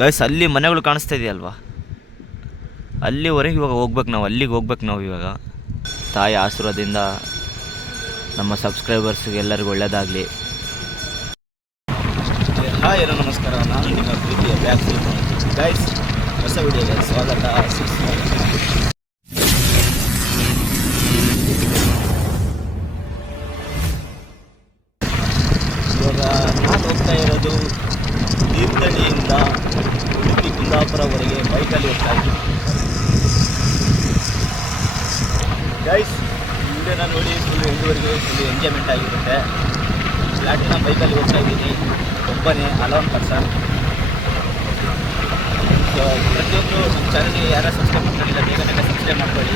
Guys ಅಲ್ಲಿ ಮನೆಗಳು ಕಾಣಿಸ್ತಾ ಇದೆಯಲ್ವಾ, ಅಲ್ಲಿವರೆಗೆ ಇವಾಗ ಹೋಗ್ಬೇಕು ನಾವು, ಅಲ್ಲಿಗೆ ಹೋಗ್ಬೇಕು ನಾವು ಇವಾಗ. ತಾಯಿ ಆಶೀರ್ವಾದದಿಂದ ನಮ್ಮ ಸಬ್ಸ್ಕ್ರೈಬರ್ಸ್ಗೆ ಎಲ್ಲರಿಗೂ ಒಳ್ಳೆಯದಾಗಲಿ. ಹಾಯ್ ಎಲ್ಲೋ ನಮಸ್ಕಾರ, ನಾನು ನಿಮ್ಮ ಪ್ರೀತಿಯ ಬ್ಯಾಕ್ ಗೈಸ್, ಹೊಸ ವಿಡಿಯೋಗೆ ಸ್ವಾಗತ. ಇವಾಗ ನಾನು ಹೋಗ್ತಾ ಇರೋದು ತೀರ್ಥಹಳ್ಳಿಯಿಂದ ಉಡುಪಿ ಕುಂದಾಪುರವರೆಗೆ ಬೈಕಲ್ಲಿ ಹೋಗ್ತಾ ಇದ್ದೀನಿ ಗೈಸ್. ವಿಡಿಯೋನ ನೋಡಿ ಫುಲ್ ಎಂಟುವರೆಗೆ ಫುಲ್ ಎಂಜಾಯ್ಮೆಂಟ್ ಆಗಿರುತ್ತೆ. ಪ್ಲಾಟಿನಮ್ ಬೈಕಲ್ಲಿ ಹೋಗ್ತಾ ಇದ್ದೀನಿ, ಒಬ್ಬನೇ ಅಲೋನ್ ಪರ್ಸನ್. ಸೊ ಪ್ರತಿಯೊಂದು ನಮ್ಮ ಚಾನಲ್ಗೆ ಯಾರು ಸಬ್ಸ್ಕ್ರೈಬ್ ಮಾಡ್ಕೊಂಡಿಲ್ಲ ಬೇಗನೆ ಸಬ್ಸ್ಕ್ರೈಬ್ ಮಾಡ್ಕೊಳ್ಳಿ.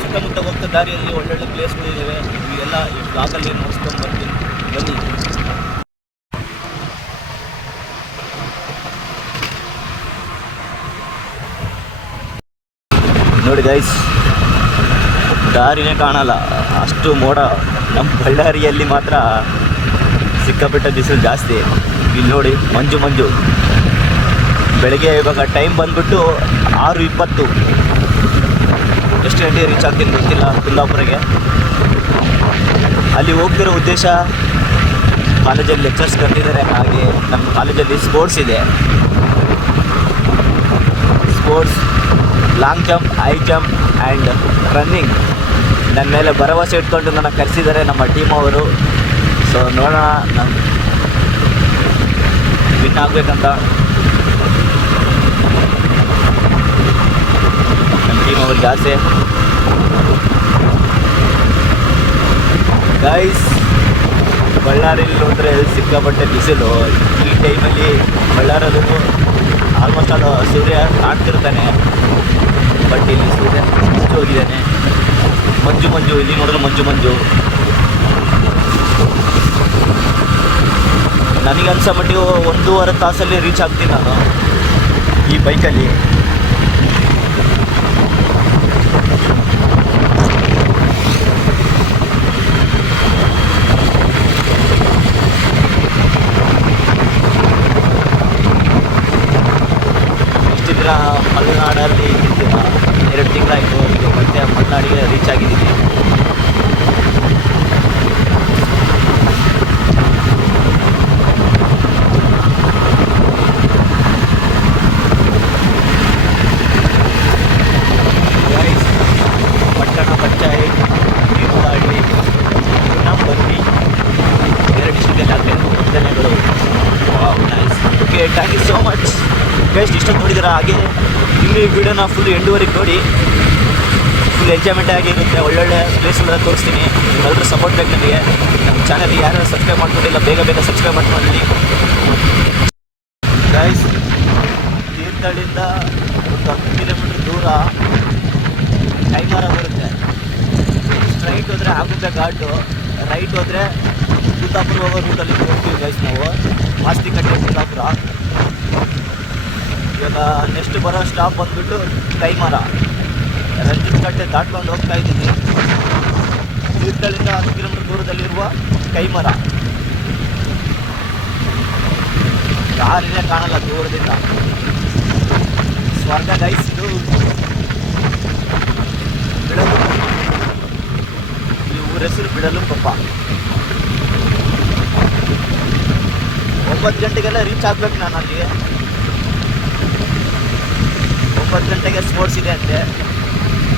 ಸುತ್ತಮುತ್ತ ಹೋಗ್ತಾ ದಾರಿಯಲ್ಲಿ ಒಳ್ಳೊಳ್ಳೆ ಪ್ಲೇಸ್ಗಳಿದ್ದಾವೆ, ಇವೆಲ್ಲ ಈ ಬ್ಲಾಗಲ್ಲಿ ನೋಡ್ಸ್ಕೊಂಡು ಬರ್ತೀನಿ, ಬನ್ನಿ. ನೋಡಿ ಗೈಸ್, ದಾರಿನೇ ಕಾಣಲ್ಲ, ಅಷ್ಟು ಮೋಡ. ನಮ್ಮ ಬಳ್ಳಾರಿಯಲ್ಲಿ ಮಾತ್ರ ಸಿಕ್ಕಾಪಟ್ಟೆ ಬಿಸಿಲು ಜಾಸ್ತಿ. ಇಲ್ಲಿ ನೋಡಿ ಮಂಜು. ಬೆಳಗ್ಗೆ ಇವಾಗ ಟೈಮ್ ಬಂದ್ಬಿಟ್ಟು 6:20. ಎಷ್ಟು ಗಂಟೆಗೆ ರೀಚ್ ಆಗ್ತೀನಿ ಗೊತ್ತಿಲ್ಲ ಕುಂದಾಪುರಗೆ. ಅಲ್ಲಿ ಹೋಗ್ತಿರೋ ಉದ್ದೇಶ, ಕಾಲೇಜಲ್ಲಿ ಲೆಕ್ಚರ್ಸ್ ಕರೆದಿದ್ದಾರೆ. ಹಾಗೆ ನಮ್ಮ ಕಾಲೇಜಲ್ಲಿ ಸ್ಪೋರ್ಟ್ಸ್ ಇದೆ. Sports, long jump, high jump and running. ನನ್ನ ಮೇಲೆ ಭರವಸೆ ಇಟ್ಕೊಂಡು ನನ್ನ ಕರೆಸಿದ್ದಾರೆ ನಮ್ಮ ಟೀಮ್ ಅವರು. ಸೊ ನೋಡೋಣ ನಾನು ವಿನ್ ಆಗಬೇಕಂತ ನಮ್ಮ ಟೀಮ್ ಅವ್ರಿಗೆ ಆಸೆ. ಗೈಸ್, ಬಳ್ಳಾರಿಯಲ್ಲಿ ಹೋದರೆ ಸಿಕ್ಕಾಪಟ್ಟೆ ಬಿಸಿಲು. ಈ ಟೈಮಲ್ಲಿ ಬಳ್ಳಾರಲ್ಲೂ ಆಲ್ಮೋಸ್ಟ್ ಅದು ಸೂರ್ಯ ಕಾಣ್ತಿರ್ತಾನೆ, ಬಟ್ ಇಲ್ಲಿ ಸೂರ್ಯ ಮುಚ್ಚಿ ಹೋಗಿದ್ದಾನೆ. ಮಂಜು, ಇಲ್ಲಿ ನೋಡಿದ್ರೆ ಮಂಜು. ನನಗನ್ಸೋ ಮಟ್ಟಿಗೆ 1.5 ತಾಸಲ್ಲಿ ರೀಚ್ ಆಗ್ತೀನಿ ನಾನು ಈ ಬೈಕಲ್ಲಿ. ಇಷ್ಟು ದಿನ ಮಲೆನಾಡಲ್ಲಿ ಇದ್ದಿದ್ದಿಲ್ಲ, 2 ತಿಂಗಳಾಯಿತು. ಈಗ ಮತ್ತೆ ಮಲೆನಾಡಿಗೆ ರೀಚ್ ಆಗಿದ್ದೀನಿ. ಪಟ್ಟಣ ಪಂಚಾಯತ್ ತೀರ್ಥಹಳ್ಳಿ ನಂಬರ್ಲಿ 2 ಡಿಸ್ಟ್ರಿಕ್ಟಲ್ಲಿ ಆಗ್ತಾಯಿದೆ ವಂದನೆಗಳು. Nice. Okay, thank you so much guys. ಇಷ್ಟೊಂದು ನೋಡಿದ್ದೀರಾ. ಹಾಗೆ ಇಲ್ಲಿ ವಿಡಿಯೋನ ಫುಲ್ ಎಂಟುವರೆಗೆ ನೋಡಿ, ಫುಲ್ ಎಂಜಾಯ್ಮೆಂಟ್ ಆಗಿರುತ್ತೆ. ಒಳ್ಳೊಳ್ಳೆ ಪ್ಲೇಸ್ಗಳನ್ನ ತೋರಿಸ್ತೀನಿ. ನಿಮ್ಮೆಲ್ಲರೂ ಸಪೋರ್ಟ್ ಬೇಕು ನನಗೆ. ನಮ್ಮ ಚಾನಲ್ ಯಾರು ಸಬ್ಸ್ಕ್ರೈಬ್ ಮಾಡ್ಕೊಂಡಿಲ್ಲ ಬೇಗ ಸಬ್ಸ್ಕ್ರೈಬ್ ಮಾಡ್ಕೊಳ್ಳಿ ಗೈಸ್. ತೀರ್ಥಹಳ್ಳಿಯಿಂದ ಒಂದು 10 ಕಿಲೋಮೀಟ್ರ್ ದೂರ ಕೈಮಾರ ಬರುತ್ತೆ. ಸ್ಟ್ರೈಟ್ ಹೋದರೆ ಆಗುಂಬೆ ಘಾಟು, ರೈಟ್ ಹೋದರೆ ಕುಂದಾಪುರ ಹೋಗೋ ರೂಟಲ್ಲಿ ಹೋಗ್ತೀವಿ ಗೈಸ್ ನಾವು. ಮಾಸ್ತಿಕಟ್ಟೆ ಕುಂದಾಪುರ. ಇವಾಗ ನೆಕ್ಸ್ಟ್ ಬರೋ ಸ್ಟಾಪ್ ಬಂದುಬಿಟ್ಟು ಕೈಮಾರ. ರಂಜಿತ್ ಕಟ್ಟೆ ದಾಟ್ಕೊಂಡು ಹೋಗ್ತಾ ಇದ್ದೀನಿ. ತೀರ್ಥಹಳ್ಳಿಯಿಂದ 10 ಕಿಲೋಮೀಟ್ರ್ ದೂರದಲ್ಲಿರುವ ಕೈಮರ. ದಾರಿನೇ ಕಾಣಲ್ಲ ದೂರದಿಂದ. ಸ್ವರ್ಗ ಗೈಸ್ ಇದು. ಬಿಡಲು, ಈ ಊರ ಹೆಸರು ಬಿಡಲು ಕೊಪ್ಪ. 9 ಗಂಟೆಗೆಲ್ಲ ರೀಚ್ ಆಗಬೇಕು ನಾನು ಅಲ್ಲಿಗೆ. 9 ಗಂಟೆಗೆ ಸ್ಪೋರ್ಟ್ಸ್ ಇದೆ ಅಂತೆ.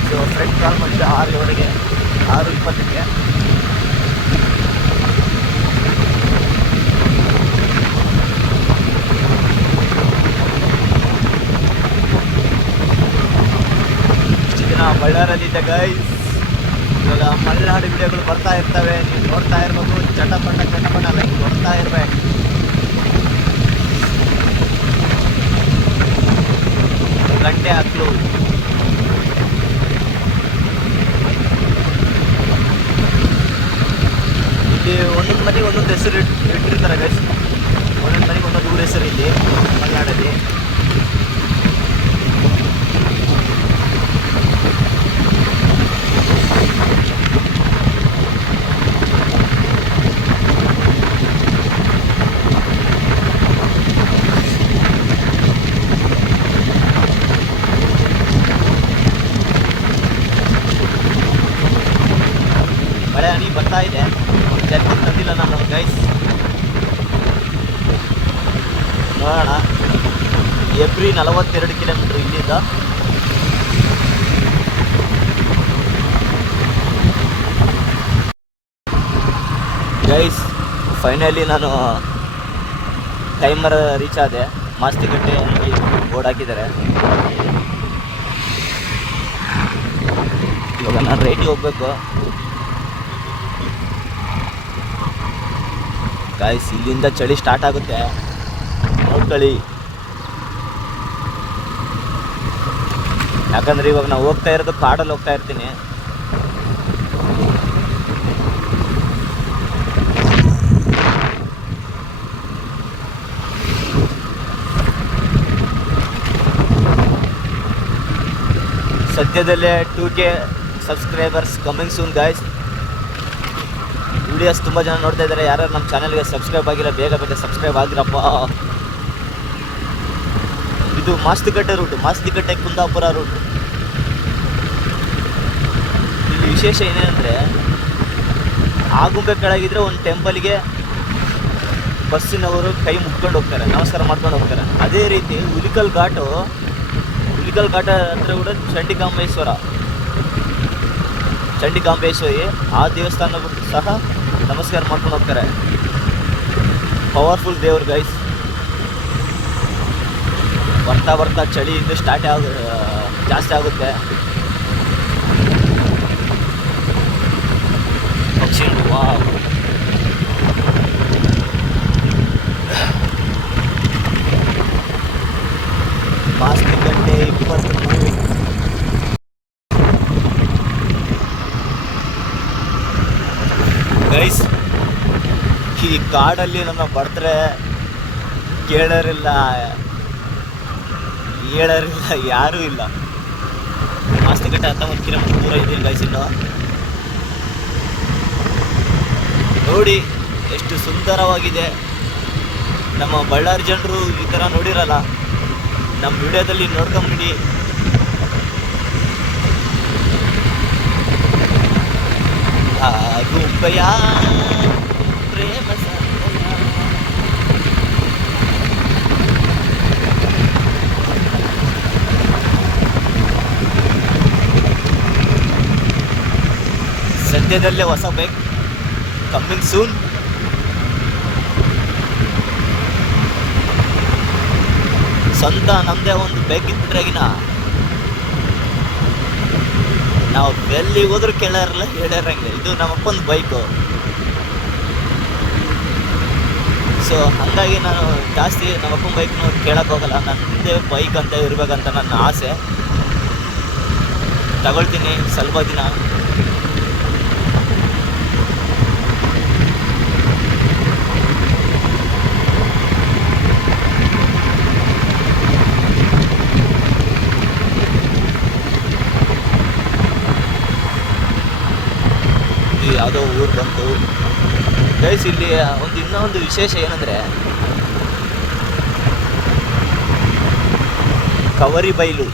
ಸೊ ಫ್ರೆಂಡ್ ಕಾಲ್ ಮಾಡಿದ್ದೆ 6:20ಗೆ, 6:20ಕ್ಕೆ. ಇಷ್ಟು ದಿನ ಬಳ್ಳಾರಲ್ಲಿದ್ದೆ ಗೈಸ್. ಇವಾಗ ಮಲೆನಾಡು ವಿಡಿಯೋಗಳು ಬರ್ತಾ ಇರ್ತವೆ, ನೀವು ನೋಡ್ತಾ ಇರ್ಬೇಕು. ಚಟಪಟ ಲೈಕ್ ನೋಡ್ತಾ ಇರ್ಬೇಕು. ಗಂಟೆ ಹಾಕ್ಲು ಇಲ್ಲಿ ಒಂದೊಂದು ಮನೆಗೆ ಒಂದೊಂದು ಹೆಸರು ಇಟ್ಟಿರ್ತಾರೆ ಗೈಸ್. ಒಂದೊಂದು ಮನೆಗೆ ಒಂದೊಂದು ಊರ ಹೆಸರು ಇಲ್ಲಿ ಮಲೆನಾಡಲ್ಲಿ. ಜಲ್ದಿ ತಂದಿಲ್ಲ ನಾನು ಗೈಸ್. ನೋಡೋಣ. ಎವ್ರಿ 42 ಕಿಲೋಮೀಟ್ರ್ ಇಲ್ಲಿಂದ. ಗೈಸ್ ಫೈನಲಿ ನಾನು ಟೈಮರ್ ರೀಚ್ ಆದೆ. ಮಾಸ್ತಿಕಟ್ಟೆ ಬೋರ್ಡ್ ಹಾಕಿದ್ದಾರೆ. ಇವಾಗ ನಾನು ರೈಟಿಗೆ ಹೋಗ್ಬೇಕು ಗಾಯ್ಸ್. ಇಲ್ಲಿಂದ ಚಳಿ ಸ್ಟಾರ್ಟ್ ಆಗುತ್ತೆ ನೋಡ್ಕೊಳ್ಳಿ. ಯಾಕಂದರೆ ಇವಾಗ ನಾವು ಹೋಗ್ತಾ ಇರೋದು ಕಾಡಲ್ಲಿ ಹೋಗ್ತಾ ಇರ್ತೀನಿ. ಸದ್ಯದಲ್ಲೇ 2K subscribers coming soon guys. Videos ತುಂಬ ಜನ ನೋಡ್ತಾ ಇದ್ದಾರೆ. ಯಾರು ನಮ್ಮ ಚಾನಲ್ಗೆ ಸಬ್ಸ್ಕ್ರೈಬ್ ಆಗಿಲ್ಲ ಬೇಗ ಸಬ್ಸ್ಕ್ರೈಬ್ ಆಗಿರಪ್ಪ. ಇದು ಮಾಸ್ತಿಕಟ್ಟೆ ರೂಟ್, ಮಾಸ್ತಿಕಟ್ಟೆ ಕುಂದಾಪುರ ರೂಟ್. ಇಲ್ಲಿ ವಿಶೇಷ ಏನೇನೆಂದರೆ ಆಗುಂಬೆ ಕೆಳಗಿದ್ರೆ ಒಂದು ಟೆಂಪಲ್ಗೆ ಬಸ್ಸಿನವರು ಕೈ ಮುಟ್ಕೊಂಡು ಹೋಗ್ತಾರೆ, ನಮಸ್ಕಾರ ಮಾಡ್ಕೊಂಡು ಹೋಗ್ತಾರೆ. ಅದೇ ರೀತಿ ಹುಲಿಕಲ್ ಘಾಟ ಹತ್ರ ಕೂಡ ಚಂಡಿಕಾಂಬೇಶ್ವರಿ ಆ ದೇವಸ್ಥಾನ ಸಹ ನಮಸ್ಕಾರ ಮಾಡ್ಕೊಂಡು ಹೋಗ್ತಾರೆ. ಪವರ್ಫುಲ್ ದೇವ್ರು ಗೈಸ್. ಬರ್ತಾ ಚಳಿ ಇನ್ನು ಜಾಸ್ತಿ ಆಗುತ್ತೆ. ಪಕ್ಷಿಗಳು ವಾವ್. ಮಾಸ್ತಿಕಟ್ಟೆ 23 ಗೈಸ್. ಈ ಕಾಡಲ್ಲಿ ನನ್ನ ಬರ್ತಾರೆ ಕೇಳೋರಿಲ್ಲ ಹೇಳೋರಿಲ್ಲ, ಯಾರೂ ಇಲ್ಲ. ಮಾಸ್ತಿಕಟ್ಟೆ 19 ಕಿಲೋಮೀಟರ್ ದೂರ ಇದ್ದೀನಿ ಗೈಸ್. ಇನ್ನು ನೋಡಿ ಎಷ್ಟು ಸುಂದರವಾಗಿದೆ. ನಮ್ಮ ಬಳ್ಳಾರಿ ಜನರು ಈ ಥರ ನೋಡಿರಲ್ಲ. ನಮ್ಮ ವಿಡಿಯೋದಲ್ಲಿ ನೋಡ್ಕೊಂಬಿಡಿ. ಆಗುಂಬೆಯ ಪ್ರೇಮ ಸದ್ಯದಲ್ಲೇ ಹೊಸ ಬೈಕ್ ಕಮ್ಮಿಂಗ್ ಸೂನ್. ಸ್ವಂತ ನಮ್ಮದೇ ಒಂದು ಬೈಕ್ ಇದ್ಬಿಟ್ರಾಗಿನ ನಾವು ಎಲ್ಲಿಗೆ ಹೋದ್ರೂ ಕೇಳಾರಲ್ಲ, ಹೇಳ್ಯಾರಂಗೆ. ಇದು ನಮ್ಮಪ್ಪಂದು ಬೈಕು. ಸೊ ಹಾಗಾಗಿ ನಾನು ಜಾಸ್ತಿ ನಮ್ಮಪ್ಪನ ಬೈಕ್ನ ಕೇಳಕ್ಕೆ ಹೋಗಲ್ಲ. ನನ್ನದೇ ಬೈಕ್ ಅಂತ ಇರಬೇಕಂತ ನನ್ನ ಆಸೆ. ತಗೊಳ್ತೀನಿ ಸ್ವಲ್ಪ ದಿನ. ಯಾವುದೋ ಊರು ಬಂತು ಗೈಸ್. ಇಲ್ಲಿ ಇನ್ನೊಂದು ವಿಶೇಷ ಏನಂದರೆ ಕವರಿ ಬೈಲು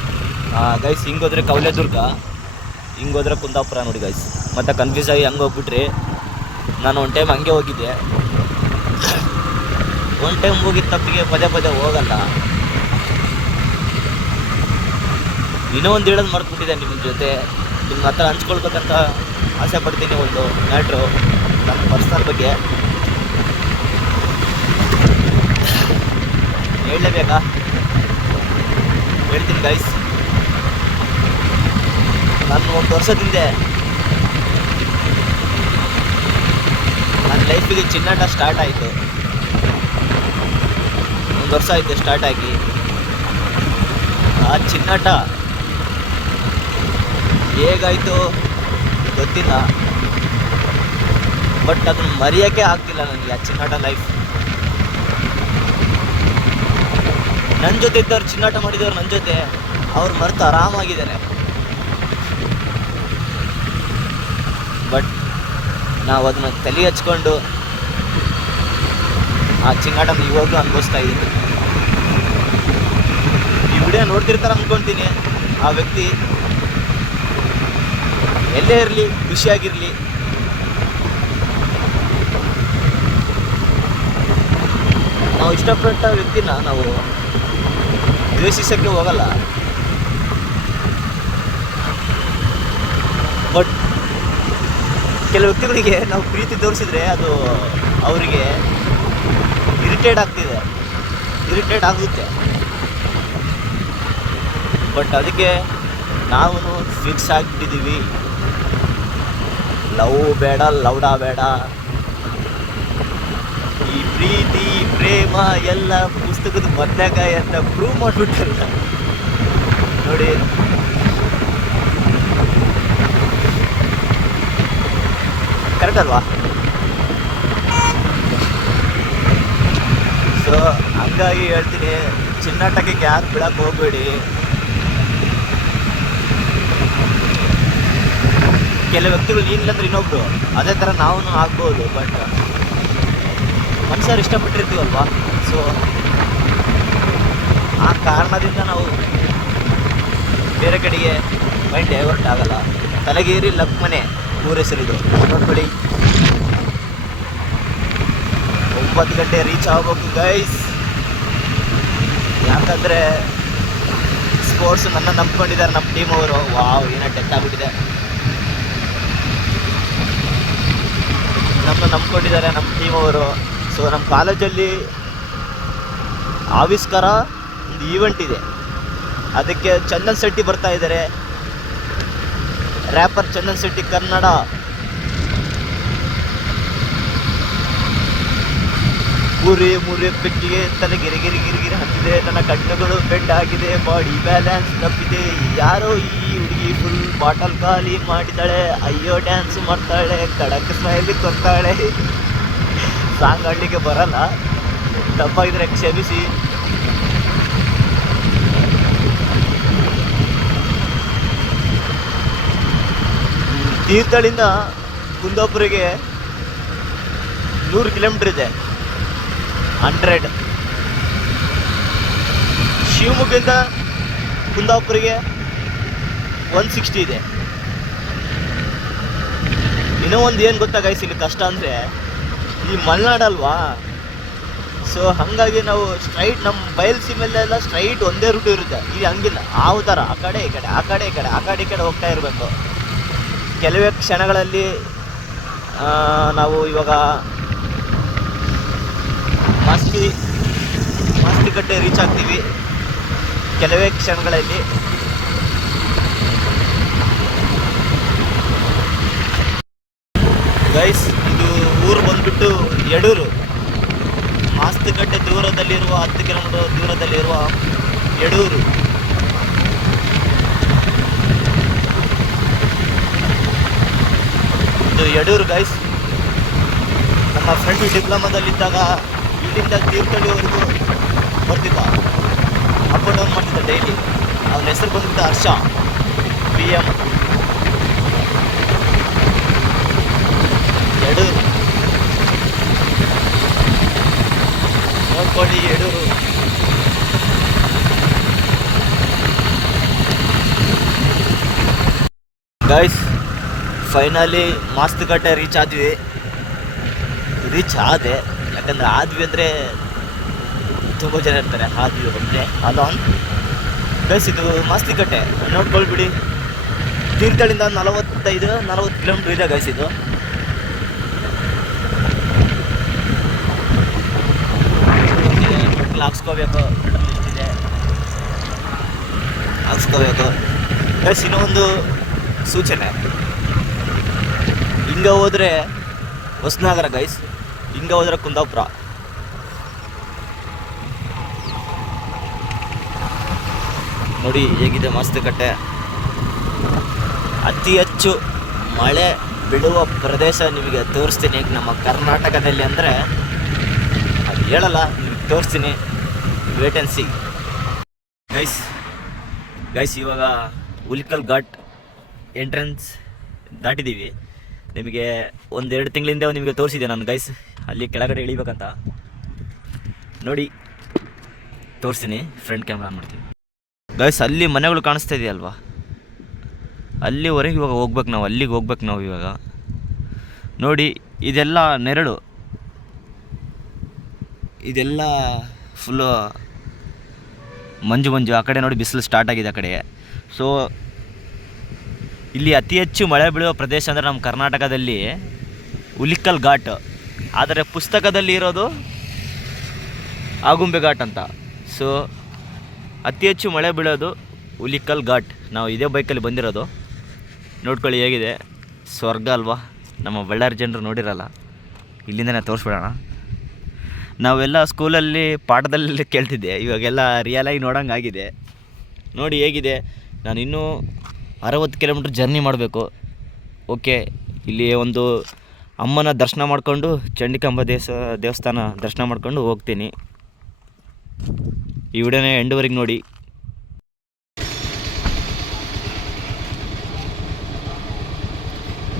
ಗೈಸ್. ಹಿಂಗೋದ್ರೆ ಕವಲೇದುರ್ಗ, ಹಿಂಗೋದ್ರೆ ಕುಂದಾಪುರ ನೋಡಿ ಗೈಸ್. ಮತ್ತು ಕನ್ಫ್ಯೂಸ್ ಆಗಿ ಹಂಗೆ ಹೋಗ್ಬಿಟ್ರಿ. ನಾನು ಒಂದು ಟೈಮ್ ಹಂಗೆ ಹೋಗಿದ್ದೆ. ಒಂದು ಟೈಮ್ ಹೋಗಿದ್ದ ತಪ್ಪಿಗೆ ಪದೇ ಹೋಗಲ್ಲ. ಇನ್ನೂ ಒಂದು ಹೇಳೋದು ಮರ್ತ್ಬಿಟ್ಟಿದೆ ನಿಮ್ಮ ಜೊತೆ. ನಿಮ್ಮ ಹತ್ರ ಹಂಚ್ಕೊಳ್ಬೇಕಂತ ಆಸೆ ಪಡ್ತೀನಿ. ಒಂದು ಮ್ಯಾಟ್ರು ನನ್ನ ಪರ್ಸ್ನಲ್ ಬಗ್ಗೆ ಹೇಳಲೇಬೇಕಾ? ಹೇಳ್ತೀನಿ ಗೈಸ್. ನಾನು 1 ವರ್ಷದಿಂದ ನನ್ನ ಲೈಫಿಗೆ ಚಿನ್ನಾಟ ಸ್ಟಾರ್ಟ್ ಆಯಿತು. 1 ವರ್ಷ ಆಯಿತು ಸ್ಟಾರ್ಟ್ ಆಗಿ. ಆ ಚಿನ್ನಾಟ ಹೇಗಾಯಿತು ಗೊತ್ತಿಲ್ಲ, ಬಟ್ ಅದನ್ನು ಮರೆಯೋಕ್ಕೆ ಆಗ್ತಿಲ್ಲ ನನಗೆ. ಆ ಚಿನ್ನಾಟ ಲೈಫ್ ನನ್ನ ಜೊತೆ ಇದ್ದವ್ರು, ಚಿನ್ನಾಟ ಮಾಡಿದವ್ರು ನನ್ನ ಜೊತೆ, ಅವ್ರು ಮರೆತು ಆರಾಮಾಗಿದ್ದಾರೆ. ಬಟ್ ನಾವು ಅದನ್ನ ತಲೆ ಹಚ್ಕೊಂಡು ಆ ಚಿನ್ನಾಟನ ಇವಾಗಲೂ ಅನುಭವಿಸ್ತಾ ಇದ್ದೀನಿ. ಈ ವಿಡಿಯೋ ನೋಡ್ತಿರ್ತಾರೆ ಅಂದ್ಕೊಳ್ತೀನಿ. ಆ ವ್ಯಕ್ತಿ ಎಲ್ಲೇ ಇರಲಿ, ಖುಷಿಯಾಗಿರಲಿ. ಇಷ್ಟಪಟ್ಟ ವ್ಯಕ್ತಿನ ನಾವು ದ್ವೇಷಿಸೋಕ್ಕೆ ಹೋಗಲ್ಲ. ಬಟ್ ಕೆಲವು ವ್ಯಕ್ತಿಗಳಿಗೆ ನಾವು ಪ್ರೀತಿ ತೋರಿಸಿದ್ರೆ ಅದು ಅವರಿಗೆ ಇರಿಟೇಟ್ ಆಗುತ್ತೆ. ಬಟ್ ಅದಕ್ಕೆ ನಾವು ಫಿಕ್ಸ್ ಆಗಿಬಿಟ್ಟಿದ್ದೀವಿ, ಲವ್ ಬೇಡ, ಲೌಡಾ ಬೇಡ, ಈ ಪ್ರೀತಿ ಪ್ರೇಮ ಎಲ್ಲ ಪುಸ್ತಕದ ಬದನೆಕಾಯಿ ಅಂತ ಪ್ರೂವ್ ಮಾಡಿಬಿಟ್ಟಲ್ಲ ನೋಡಿ. ಕರೆಕ್ಟ್ ಅಲ್ವಾ? ಸೊ ಹಂಗಾಗಿ ಹೇಳ್ತೀನಿ, ಚಿನ್ನಾಟಕ್ಕೆ ಯಾರು ಬಿಡಕ್ಕೆ ಹೋಗ್ಬೇಡಿ. ಕೆಲವು ವ್ಯಕ್ತಿಗಳು ನೀನಿಲ್ಲಂದ್ರೆ ಇನ್ನೊಬ್ರು, ಅದೇ ಥರ ನಾವು ಆಗ್ಬೋದು. ಬಟ್ ಮನುಷ್ಯರು ಇಷ್ಟಪಟ್ಟಿರ್ತೀವಲ್ವಾ, ಸೊ ಆ ಕಾರಣದಿಂದ ನಾವು ಬೇರೆ ಕಡೆಗೆ ಮೈಂಡ್ ಡೈವರ್ಟ್ ಆಗಲ್ಲ. ತಲೆಗೇರಿ ಲಕ್ಮನೆ ಊರ ಹೆಸರಿದು ನೋಡ್ಬೇಡಿ. 9 ಗಂಟೆ ರೀಚ್ ಆಗಬೇಕು ಗೈಸ್, ಯಾಕಂದರೆ ಸ್ಪೋರ್ಟ್ಸ್ ನನ್ನ ನಂಬ್ಕೊಂಡಿದ್ದಾರೆ ನಮ್ಮ ಟೀಮ್ ಅವರು. ವಾವ್, ಏನೋ ಡೆತ್ ಆಗಿಬಿಟ್ಟಿದೆ. ನಮ್ಮನ್ನು ನಂಬ್ಕೊಂಡಿದ್ದಾರೆ ನಮ್ಮ ಟೀಮ್ ಅವರು. ಸೊ ನಮ್ಮ ಕಾಲೇಜಲ್ಲಿ ಆವಿಷ್ಕಾರ ಒಂದು ಈವೆಂಟ್ ಇದೆ, ಅದಕ್ಕೆ ಚಂದನ್ ಶೆಟ್ಟಿ ಬರ್ತಾ ಇದ್ದಾರೆ. ರ್ಯಾಪರ್ ಚಂದನ್ ಶೆಟ್ಟಿ ಕನ್ನಡ. ಮೂರೇ ಪೆಟ್ಟಿಗೆ ತಲೆ ಗಿರಿಗಿರಿ ಹತ್ತಿದೆ, ನನ್ನ ಕಣ್ಣುಗಳು ಬೆಂಡಾಗಿದೆ, ಬಾಡಿ ಬ್ಯಾಲೆನ್ಸ್ ತಪ್ಪಿದೆ. ಯಾರೋ ಈ ಹುಡುಗಿ ಫುಲ್ ಬಾಟಲ್ ಖಾಲಿ ಮಾಡಿದ್ದಾಳೆ, ಅಯ್ಯೋ ಡ್ಯಾನ್ಸ್ ಮಾಡ್ತಾಳೆ, ಕಡಕ್ ಸ್ಮೈಲಿ ಕೊಡ್ತಾಳೆ. ಸಾಂಗ್ ಆಡಲಿಕ್ಕೆ ಬರಲ್ಲ, ತಪ್ಪಾಗಿದ್ರೆ ಕ್ಷಮಿಸಿ. ತೀರ್ಥಹಳ್ಳಿಯಿಂದ ಕುಂದಾಪುರಿಗೆ 100 ಕಿಲೋಮೀಟ್ರ್ ಇದೆ, 100. ಶಿವಮೊಗ್ಗದಿಂದ ಕುಂದಾಪುರಿಗೆ 160 ಇದೆ. ಇನ್ನೂ ಒಂದು ಏನು ಗೊತ್ತಾ ಗೈಸ್, ಇಲ್ಲಿ ಕಷ್ಟ ಅಂದರೆ ಈ ಮಲೆನಾಡಲ್ವಾ, ಸೊ ಹಾಗಾಗಿ ನಾವು ಸ್ಟ್ರೈಟ್ ನಮ್ಮ ಬಯಲುಸೀಮೆಲ್ಲ ಸ್ಟ್ರೈಟ್ ಒಂದೇ ರೂಟ್ ಇರುತ್ತೆ. ಇಲ್ಲಿ ಹಂಗಿಲ್ಲ, ಆ ಥರ ಆ ಕಡೆ ಈ ಕಡೆ ಆ ಕಡೆ ಈ ಕಡೆ ಹೋಗ್ತಾ ಇರಬೇಕು. ಕೆಲವೇ ಕ್ಷಣಗಳಲ್ಲಿ ನಾವು ಇವಾಗ ಮಾಸ್ತಿಕಟ್ಟೆ ರೀಚ್ ಆಗ್ತೀವಿ. ಕೆಲವೇ ಕ್ಷಣಗಳಲ್ಲಿ ಗೈಸ್, ಇದು ಊರು ಬಂದ್ಬಿಟ್ಟು ಯಡೂರು. ಮಾಸ್ತಿಕಟ್ಟೆ ದೂರದಲ್ಲಿರುವ 10 ಕಿಲೋಮೀಟರ್ ದೂರದಲ್ಲಿರುವ ಯಡೂರು. ಇದು ಯಡೂರು ಗೈಸ್. ನಮ್ಮ ಫ್ರೆಂಡ್ ಡಿಪ್ಲೊಮಾದಲ್ಲಿದ್ದಾಗ ಇಲ್ಲಿಂದ ತೀರ್ಥಹಳ್ಳಿವರೆಗೂ ಬರ್ತಿದ್ದ, ಅಪ್ ಆ್ಯಂಡ್ ಡೌನ್ ಮಾಡ್ತಿದ್ದ ಡೈಲಿ. ಅವನ ಹೆಸರು ಬಂದ್ಬಿಟ್ಟು ಹರ್ಷ PM. ಯಡೂರು ನೋಡ್ಕೊಳ್ಳಿ, Yadur. Guys, finally Mastikatte reach ಆದ್ವಿ. ಯಾಕಂದರೆ ಆದ್ವಿ ಅಂದರೆ ತುಂಬ ಜನ ಇರ್ತಾರೆ. ಆದ್ವಿ ಒಬ್ಬನೇ ಅಲಾನ್. ಗೈಸ್, ಇದು ಮಾಸ್ತಿಕಟ್ಟೆ ನೋಡ್ಕೊಳ್ಬಿಡಿ. ತೀರ್ಥಹಳ್ಳಿಯಿಂದ 40 ಕಿಲೋಮೀಟ್ರ್ ಇದೆ ಗೈಸ್. ಇದು ಹಾಕ್ಸ್ಕೋಬೇಕು ಗೈಸ್. ಇನ್ನೂ ಒಂದು ಸೂಚನೆ, ಹಿಂಗೆ ಹೋದರೆ ಹೊಸನಗರ ಗೈಸ್, ಹಿಂಗೆ ಹೋದರೆ ಕುಂದಾಪುರ. ನೋಡಿ ಹೇಗಿದೆ ಮಾಸ್ತಿಕಟ್ಟೆ. ಅತಿ ಹೆಚ್ಚು ಮಳೆ ಬೀಳುವ ಪ್ರದೇಶ ನಿಮಗೆ ತೋರಿಸ್ತೀನಿ ನಮ್ಮ ಕರ್ನಾಟಕದಲ್ಲಿ. ಅಂದರೆ ಅದು ಹೇಳಲ್ಲ, ನಿಮಗೆ ತೋರಿಸ್ತೀನಿ, ವೇಟ್ ಆ್ಯಂಡ್ ಸಿ. ಗೈಸ್ ಇವಾಗ ಉಲಿಕಲ್ ಘಾಟ್ ಎಂಟ್ರೆನ್ಸ್ ದಾಟಿದ್ದೀವಿ. ನಿಮಗೆ 1-2 ತಿಂಗಳಿಂದ ನಿಮಗೆ ತೋರಿಸಿದೆ ನಾನು ಗೈಸ್, ಅಲ್ಲಿ ಕೆಳಗಡೆ ಇಳಿಬೇಕಂತ. ನೋಡಿ ತೋರಿಸ್ತೀನಿ, ಫ್ರಂಟ್ ಕ್ಯಾಮ್ರಾ ಮಾಡ್ತೀವಿ ಗೈಸ್. ಅಲ್ಲಿ ಮನೆಗಳು ಕಾಣಿಸ್ತಾ ಇದೆಯಲ್ವಾ, ಅಲ್ಲಿವರೆಗೆ ಇವಾಗ ಹೋಗ್ಬೇಕು ನಾವು, ಅಲ್ಲಿಗೆ ಹೋಗ್ಬೇಕು ನಾವು ಇವಾಗ. ನೋಡಿ ಇದೆಲ್ಲ ನೆರಳು, ಇದೆಲ್ಲ ಫುಲ್ಲು ಮಂಜು ಆ ಕಡೆ ನೋಡಿ ಬಿಸಿಲು ಸ್ಟಾರ್ಟ್ ಆಗಿದೆ ಆ ಕಡೆ. ಸೊ ಇಲ್ಲಿ ಅತಿ ಹೆಚ್ಚು ಮಳೆ ಬೀಳುವ ಪ್ರದೇಶ ಅಂದರೆ ನಮ್ಮ ಕರ್ನಾಟಕದಲ್ಲಿ ಹುಲಿಕಲ್ ಘಾಟ್, ಆದರೆ ಪುಸ್ತಕದಲ್ಲಿ ಇರೋದು ಆಗುಂಬೆ ಘಾಟ್ ಅಂತ. ಸೊ ಅತಿ ಹೆಚ್ಚು ಮಳೆ ಬೀಳೋದು ಹುಲಿಕಲ್ ಘಾಟ್. ನಾವು ಇದೇ ಬೈಕಲ್ಲಿ ಬಂದಿರೋದು, ನೋಡ್ಕೊಳ್ಳಿ ಹೇಗಿದೆ, ಸ್ವರ್ಗ ಅಲ್ವಾ. ನಮ್ಮ ಬಳ್ಳಾರಿ ಜನರು ನೋಡಿರಲ್ಲ, ಇಲ್ಲಿಂದನೇ ತೋರಿಸ್ಬಿಡೋಣ. ನಾವೆಲ್ಲ ಸ್ಕೂಲಲ್ಲಿ ಪಾಠದಲ್ಲಿ ಕೇಳ್ತಿದ್ದೆ, ಇವಾಗೆಲ್ಲ ರಿಯಲಾಗಿ ನೋಡೋಂಗೆ ಆಗಿದೆ. ನೋಡಿ ಹೇಗಿದೆ. ನಾನು ಇನ್ನೂ 60 ಕಿಲೋಮೀಟ್ರ್ ಜರ್ನಿ ಮಾಡಬೇಕು. ಓಕೆ, ಇಲ್ಲಿ ಒಂದು ಅಮ್ಮನ ದರ್ಶನ ಮಾಡಿಕೊಂಡು ಚಂಡಿಕಾಂಬ ದೇವಸ್ಥಾನ ದರ್ಶನ ಮಾಡ್ಕೊಂಡು ಹೋಗ್ತೀನಿ. ಈ ವಿಡಿಯೋನೇ ಎಂಡ್ವರೆಗೆ ನೋಡಿ.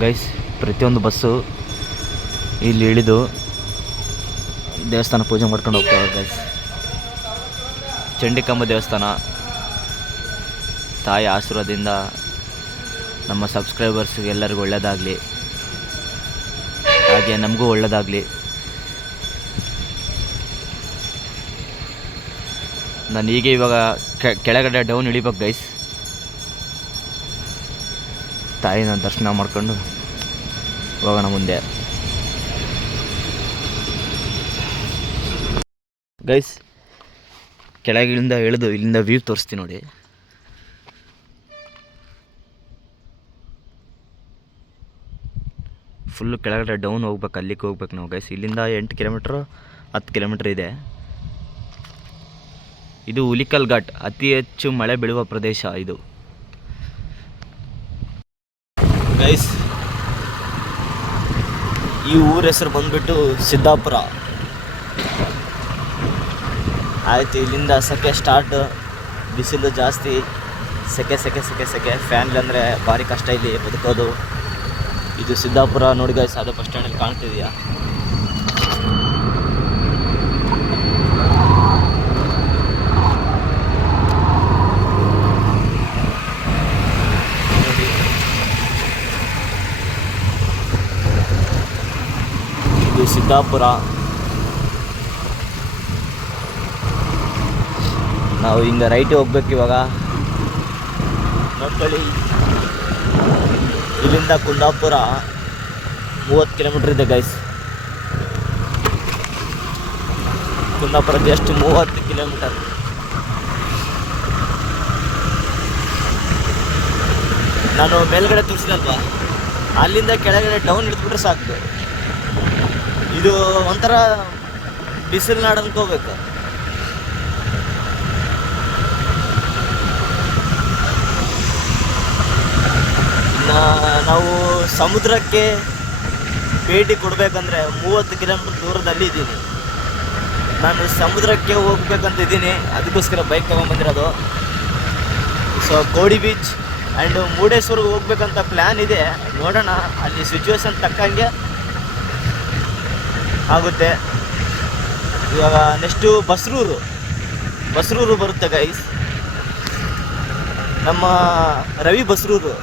ಗೈಸ್, ಪ್ರತಿಯೊಂದು ಬಸ್ಸು ಇಲ್ಲಿ ಇಳಿದು ದೇವಸ್ಥಾನ ಪೂಜೆ ಮಾಡ್ಕೊಂಡು ಹೋಗ್ತವೆ ಗೈಸ್. ಚಂಡಿಕಾಂಬ ದೇವಸ್ಥಾನ, ತಾಯಿ ಆಶೀರ್ವಾದದಿಂದ ನಮ್ಮ ಸಬ್ಸ್ಕ್ರೈಬರ್ಸ್ಗೆ ಎಲ್ಲರಿಗೂ ಒಳ್ಳೆಯದಾಗಲಿ, ಹಾಗೆ ನಮಗೂ ಒಳ್ಳೆಯದಾಗಲಿ. ನಾನು ಹೀಗೆ ಇವಾಗ ಕೆಳಗಡೆ ಡೌನ್ ಇಳಿಬೇಕು ಗೈಸ್. ತಾಯಿನ ದರ್ಶನ ಮಾಡ್ಕೊಂಡು ಹೋಗೋಣ ಮುಂದೆ. ಗೈಸ್, ಕೆಳಗಿಳಿಂದ ಇಳಿದು ಇಲ್ಲಿಂದ ವ್ಯೂ ತೋರಿಸ್ತೀನಿ ನೋಡಿ. ಫುಲ್ಲು ಕೆಳಗಡೆ ಡೌನ್ ಹೋಗ್ಬೇಕು, ಅಲ್ಲಿಗೆ ಹೋಗ್ಬೇಕು ನಾವು ಗೈಸ್. ಇಲ್ಲಿಂದ 8 ಕಿಲೋಮೀಟ್ರು 10 ಕಿಲೋಮೀಟ್ರ್ ಇದೆ. ಇದು ಹುಲಿಕಲ್ ಘಾಟ್, ಅತಿ ಹೆಚ್ಚು ಮಳೆ ಬೀಳುವ ಪ್ರದೇಶ ಇದು ಗೈಸ್. ಈ ಊರ ಹೆಸರು ಬಂದ್ಬಿಟ್ಟು ಸಿದ್ದಾಪುರ. ಆಯಿತು, ಇಲ್ಲಿಂದ ಸೆಕೆ ಸ್ಟಾರ್ಟ್. ಬಿಸಿಲು ಜಾಸ್ತಿ, ಸೆಕೆ ಸೆಕೆ ಸೆಕೆ ಸೆಕೆ. ಫ್ಯಾನ್ ಇಲ್ಲಂದರೆ ಭಾರಿ ಕಷ್ಟ ಇಲ್ಲಿ ಬದುಕೋದು. ಇದು ಸಿದ್ದಾಪುರ ನೋಡಿ ಗೈಸ್, ಅದು ಬಸ್ ಸ್ಟ್ಯಾಂಡಲ್ಲಿ ಕಾಣ್ತಿದೆಯಾ? ಇದು ಸಿದ್ದಾಪುರ. ನಾವು ಹಿಂಗೆ ರೈಟ್ ಹೋಗ್ಬೇಕು ಇವಾಗ. ನೋಡ್ಕೊಳ್ಳಿ, ಇಲ್ಲಿಂದ ಕುಂದಾಪುರ 30 ಕಿಲೋಮೀಟ್ರ್ ಇದೆ ಗೈಸ್. Kundapura just 30 kilometre. ನಾನು ಮೇಲ್ಗಡೆ ತೋರಿಸಿದಲ್ವಾ, ಅಲ್ಲಿಂದ ಕೆಳಗಡೆ ಡೌನ್ ಹಿಡಿದ್ಬಿಟ್ರೆ ಸಾಕು. ಇದು ಒಂಥರ ಬಿಸಿಲು ನಾಡು ಅನ್ಕೋಬೇಕು. ನಾವು ಸಮುದ್ರಕ್ಕೆ ಭೇಟಿ ಕೊಡಬೇಕಂದ್ರೆ 30 ಕಿಲೋಮೀಟ್ರ್ ದೂರದಲ್ಲಿ ಇದ್ದೀನಿ. ನಾನು ಸಮುದ್ರಕ್ಕೆ ಹೋಗ್ಬೇಕಂತಿದ್ದೀನಿ, ಅದಕ್ಕೋಸ್ಕರ ಬೈಕ್ ತೊಗೊಂಬಂದಿರೋದು. ಸೊ ಕೋಡಿ ಬೀಚ್ ಆ್ಯಂಡ್ ಮುರುಡೇಶ್ವರ್ಗೆ ಹೋಗ್ಬೇಕಂತ ಪ್ಲ್ಯಾನ್ ಇದೆ. ನೋಡೋಣ, ಅಲ್ಲಿ ಸಿಚುವೇಶನ್ ತಕ್ಕಂಗೆ ಆಗುತ್ತೆ. ಇವಾಗ ನೆಕ್ಸ್ಟು ಬಸ್ರೂರು ಬರುತ್ತೆ ಗೈಸ್. ನಮ್ಮ ರವಿ ಬಸ್ರೂರು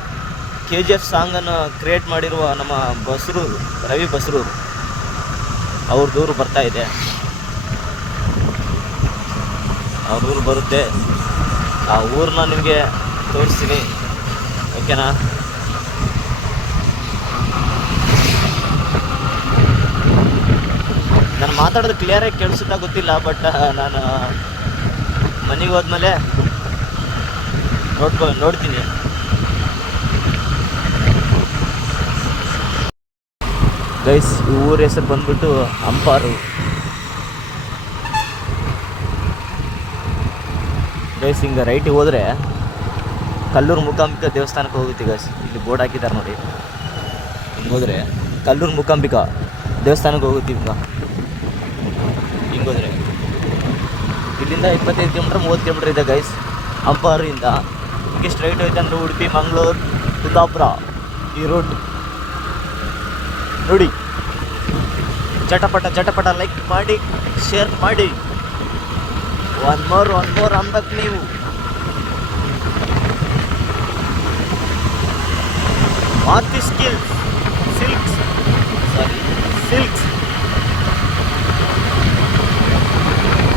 KGF ಸಾಂಗನ್ನು ಕ್ರಿಯೇಟ್ ಮಾಡಿರುವ ನಮ್ಮ ರವಿ ಬಸ್ರೂರು ಅವ್ರದ್ದು ಊರು ಬರ್ತಾ ಇದೆ. ಅವ್ರ ಊರು ಬರುತ್ತೆ, ಆ ಊರನ್ನ ನಿಮಗೆ ತೋರಿಸ್ತೀನಿ. ಓಕೆನಾ? ನಾನು ಮಾತಾಡೋದು ಕ್ಲಿಯರಾಗಿ ಕೇಳಿಸುತ್ತಾ ಗೊತ್ತಿಲ್ಲ, ಬಟ್ ನಾನು ಮನೆಗೆ ಹೋದ್ಮೇಲೆ ನೋಡ್ತೀನಿ. ಗೈಸ್, ಈ ಊರ ಹೆಸರು ಬಂದ್ಬಿಟ್ಟು ಅಂಪಾರು ಗೈಸ್. ಹಿಂಗೆ ರೈಟಿಗೆ ಹೋದರೆ ಕಲ್ಲೂರು ಮೂಕಾಂಬಿಕಾ ದೇವಸ್ಥಾನಕ್ಕೆ ಹೋಗುತ್ತೆ ಗೈಸ್. ಇಲ್ಲಿ ಬೋರ್ಡ್ ಹಾಕಿದ್ದಾರೆ ನೋಡಿ. ಹಿಂಗೆ ಹೋದರೆ ಕಲ್ಲೂರು ಮೂಕಾಂಬಿಕಾ ದೇವಸ್ಥಾನಕ್ಕೆ ಹೋಗುತ್ತೆ. ಹಿಂಗೆ ಹೋದರೆ ಇಲ್ಲಿಂದ 25 ಕಿಲೋಮೀಟ್ರ್ 30 ಕಿಲೋಮೀಟ್ರ್ ಇದೆ ಗೈಸ್. ಅಂಪಾರಿಂದ ಹಿಂಗೆ ಸ್ಟ್ರೈಟ್ ಹೋಯ್ತಂದ್ರೆ ಉಡುಪಿ, ಮಂಗಳೂರು, ಕುಂದಾಪುರ ಈ ರೋಡ್ ನೋಡಿ. ಚಟಪಟ ಲೈಕ್ ಮಾಡಿ, ಶೇರ್ ಮಾಡಿ. ಒನ್ ಮೋರ್ ಅನ್ಬೇಕು ನೀವು. ಮಾರುತಿ ಸಿಲ್ಕ್ಸ್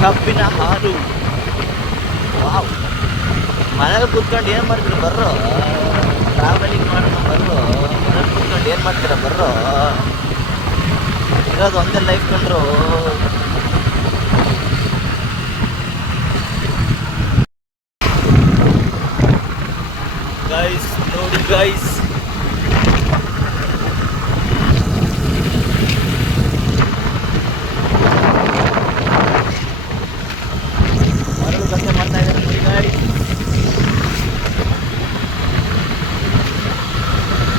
ಕಬ್ಬಿನ ಹಾಲು. ವಾವ್, ಮನೇಲಿ ಕೂತ್ಕೊಂಡು ಏನು ಮಾಡ್ತೀರ ಬರ್ರೋ, ಟ್ರಾವೆಲಿಂಗ್ ಮಾಡೋಣ ಬರ್ರೋ, ಮನೇಲಿ ಕೂತ್ಕೊಂಡು ಏನು ಮಾಡ್ತೀರ ಬರ್ರೋ, ಇರೋದು ಒಂದೇ ಲೈಫ್ ಕಂಡ್ರು. ಗೈಸ್ ನೋಡಿ ಗೈಸ್, ಮರಳು ಗಂಟೆ ಮಾಡ್ತಾ ಇದ್ದಾರೆ ನೋಡಿ ಗೈಸ್.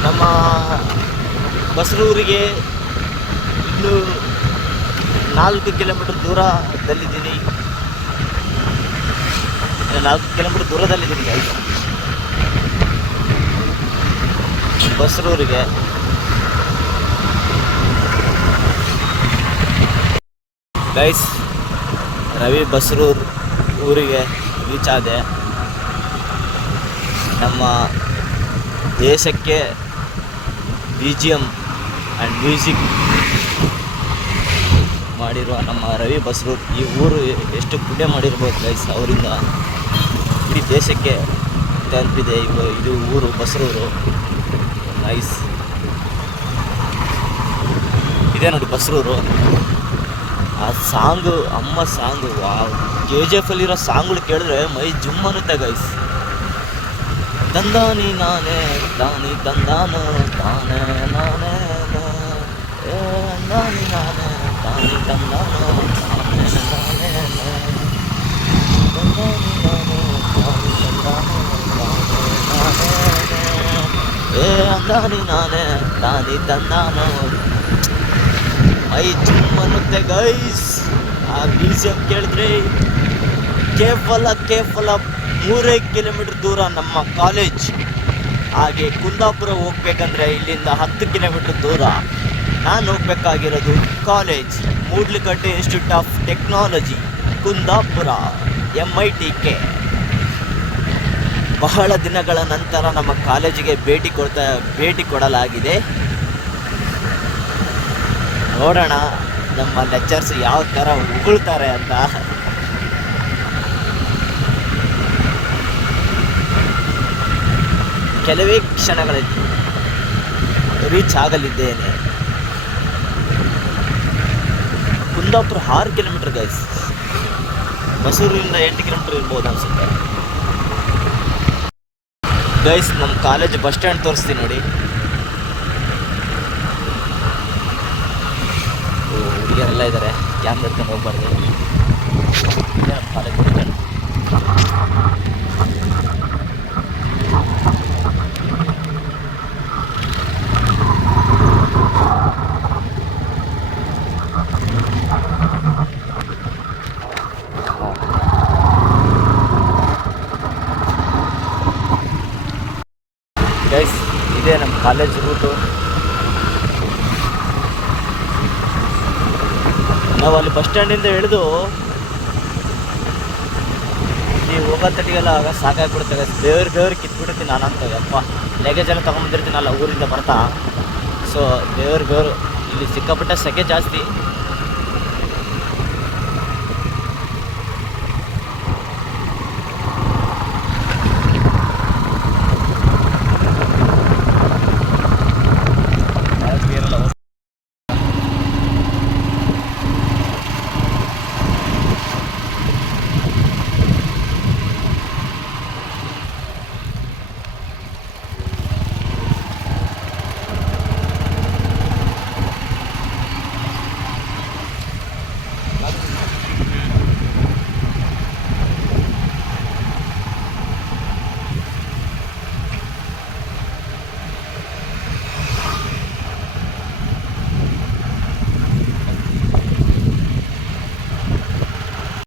ನಮ್ಮ ಬಸರೂರಿಗೆ ಇನ್ನು 4 ಕಿಲೋಮೀಟರ್ ದೂರದಲ್ಲಿದ್ದೀನಿ. 4 ಕಿಲೋಮೀಟರ್ ದೂರದಲ್ಲಿದ್ದೀನಿ ಗೈಸ್ ಬಸರೂರಿಗೆ. ಗೈಸ್ ರವಿ ಬಸರೂರು ಊರಿಗೆ ರೀಚ್ ಆದೆ. ನಮ್ಮ ದೇಶಕ್ಕೆ BGM ಆ್ಯಂಡ್ ಮ್ಯೂಸಿಕ್ ಮಾಡಿರುವ ನಮ್ಮ ರವಿ ಬಸರೂರು, ಈ ಊರು ಎಷ್ಟು ಪುಣ್ಯ ಮಾಡಿರ್ಬೋದು ಗೈಸ್. ಅವರಿಂದ ಇಡೀ ದೇಶಕ್ಕೆ ತಲುಪಿದೆ ಇದು ಊರು ಬಸರೂರು. ನೈಸ್, ಇದೆ ನೋಡಿ ಬಸರೂರು. ಆ ಸಾಂಗು, ಅಮ್ಮ ಸಾಂಗು, ವಾವ್. KGF ಅಲ್ಲಿರೋ ಸಾಂಗ್ಗಳು ಕೇಳಿದ್ರೆ ಮೈ ಜುಮ್ ಅನ್ನುತ್ತೆ ಗೈಸ್. ತಂದಾನಿ ನಾನೇ ತಾನಿ ತಂದಾನು ತಾನೇ ನಾನೇ ನಾನಿ ನಾನೇ ತಾನಿ ತಂದಾನು ತಾನೇ ನಾನೇ ತಂದಾನಿ ನಾನೇ ತಾನಿ ತಂದಾನು ಅಂದಾನಿ ನಾನೇ ತಾನಿ ತಂದಾನು. ಮೈ ಜುಮ್ ಅನ್ನುತ್ತೆ ಗೈಸ್. ಆ BGM ಕೇಳಿದ್ರೆ ಕೇವಲ 3 ಕಿಲೋಮೀಟರ್ ದೂರ ನಮ್ಮ ಕಾಲೇಜ್. ಹಾಗೆ ಕುಂದಾಪುರ ಹೋಗ್ಬೇಕಂದ್ರೆ ಇಲ್ಲಿಂದ 10 ಕಿಲೋಮೀಟರ್ ದೂರ. ನಾನು ಹೋಗ್ಬೇಕಾಗಿರೋದು college, Moodlakatte institute of technology Kundapura, MITK. ಬಹಳ ದಿನಗಳ ನಂತರ ನಮ್ಮ ಕಾಲೇಜಿಗೆ ಭೇಟಿ ಕೊಡಲಾಗಿದೆ. ನೋಡೋಣ ನಮ್ಮ ಲೆಕ್ಚರ್ಸ್ ಯಾವ ಥರ ಉಗುಳ್ತಾರೆ ಅಂತ. ಕೆಲವೇ ಕ್ಷಣಗಳಲ್ಲಿ ರೀಚ್ ಆಗಲಿದ್ದೇನೆ. ಕುಂದಾಪುರ 6 ಕಿಲೋಮೀಟರ್ ಗೈಸ್, ಬಸರೂರಿಂದ 8 ಕಿಲೋಮೀಟರ್ ಇರ್ಬೋದು ಅನ್ಸುತ್ತೆ ಗೈಸ್. ನಮ್ಮ ಕಾಲೇಜ್ ಬಸ್ ಸ್ಟ್ಯಾಂಡ್ ತೋರಿಸ್ತೀನಿ ನೋಡಿ. ಹುಡುಗಿಯರೆಲ್ಲ ಇದ್ದಾರೆ, ಕ್ಯಾಮ್ರಾ ಹಿಡ್ಕೊಂಡು ಹೋಗ್ಬಾರ್ದು. College bus stand. ಗೈಸ್ ಇದೇ ನಮ್ಮ ಕಾಲೇಜ್ ರೂಟು. ನಾವು ಅಲ್ಲಿ ಬಸ್ ಸ್ಟ್ಯಾಂಡಿಂದ ಹಿಡಿದು ನೀವು ಹೋಗೋ ತಟಿಗೆಲ್ಲ ಆಗ ಸಾಕಾಗ್ಬಿಡುತ್ತೆ ಗೈಸ್. ದೇವ್ರು ಕಿತ್ಬಿಡ್ತೀನಿ ನಾನಂತ. ಯಪ್ಪ, ಲಗೇಜ್ ಎಲ್ಲ ತೊಗೊಂಬಂದಿರ್ತೀನಲ್ಲ ಊರಿಂದ ಬರ್ತಾ. ಸೊ ದೇವ್ರು ಇಲ್ಲಿ ಸಿಕ್ಕಾಪಟ್ಟೆ ಸೆಕೆ ಜಾಸ್ತಿ.